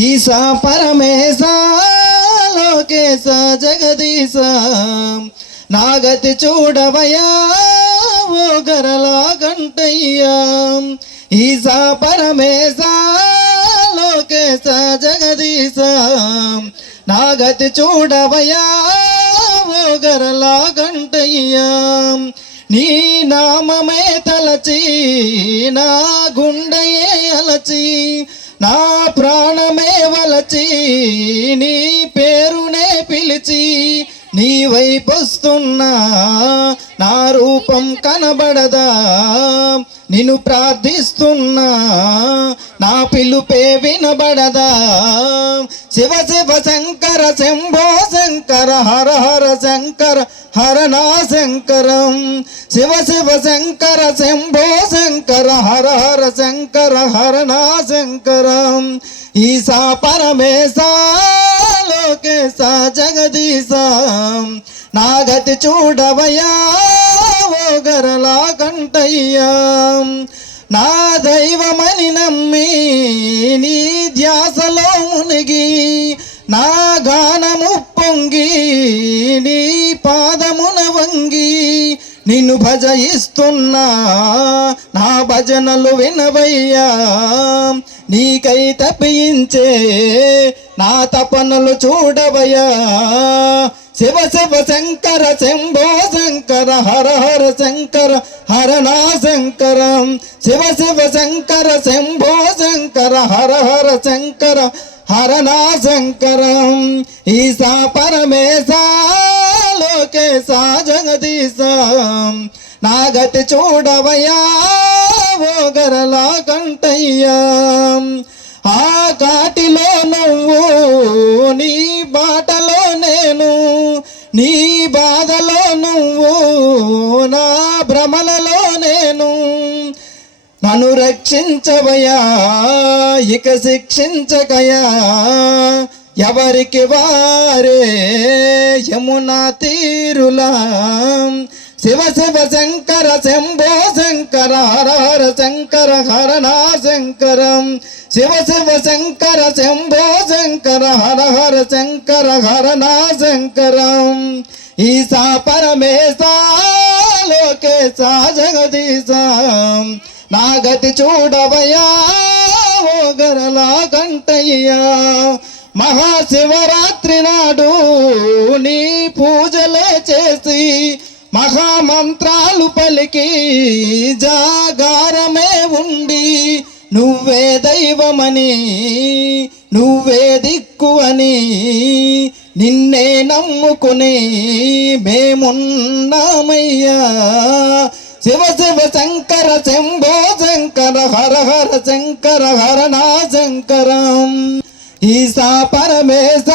ఈశా పరమేశ లోకేశ జగదీశ నాగతి చూడవయా ఓ గరలా గంటయ్యా. ఈశా పరమేశ లోకేశ జగదీశ నాగతి చూడవయా ఓ గరలా గంటయ్యా. నీ నామమే తలచి నా గుండెయే అలచి నా ప్రాణమే వలచి నీ పేరునే పిలిచి నీ వైపొస్తున్నా నా రూపం కనబడదా. నిన్ను ప్రార్థిస్తున్నా నా పిలుపే వినబడదా. శివ శివ శంకర శంభో శంకర హర హర శంకర హరనా శంకరం. శివ శివ శంకర శంభో శంకర హర హర శంకర హరనా శంకరం. ఈశా పరమేశ లోకేశ జగదీశ నాగతి చూడవయా ఓ గరలా కంటయ్యా. నా దైవమని నమ్మి నీ ధ్యాసలో మునిగి నా గానము పొంగి నీ పాదమున వంగి నిన్ను భజయిస్తున్నా నా భజనలు వినవయ్యా. నీకై తప్పించే నా తపనలు చూడవయ్యా. శివ శివ శంకర శంభో శంకర హర హర శంకర హరనా శంకరం. శివ శివ శంకర శంభో శంకర హర హర శంకర హరనా శంకరం. ఈశా పరమేశ లోకేశ జగదీశ నాగతి చూడవయా ఓ గరలా కంటయ్యా. ఆ కాటిలో నువ్వు నీ బాటలో నేను నీ బాధలో నువ్వు నా భ్రమలలో నేను. నన్ను రక్షించవయా ఇక శిక్షించకయా. ఎవరికి వారే యమునా తీరులా. శివ శివ శంకర శంభో శంకర హర హర శంకర హరనా శంకరం. శివ శివ శంకర శంభో శంకర హర హర శంకర హరనా శంకరం. ఈశా పరమేశ లోకేశ జగదీశ నాగతి చూడవయా ఓ గరలా కంటయ్యా. మహాశివరాత్రి నాడు నీ పూజలే చేసి మహామంత్రాలు పలికి జాగారమే ఉండి నువ్వే దైవమని నువ్వే దిక్కు అని నిన్నే నమ్ముకుని మేమున్నామయ్యా. శివ శివ శంకర శంభో శంకర హర హర శంకర హరనా శంకరం. ఈశా పరమేశ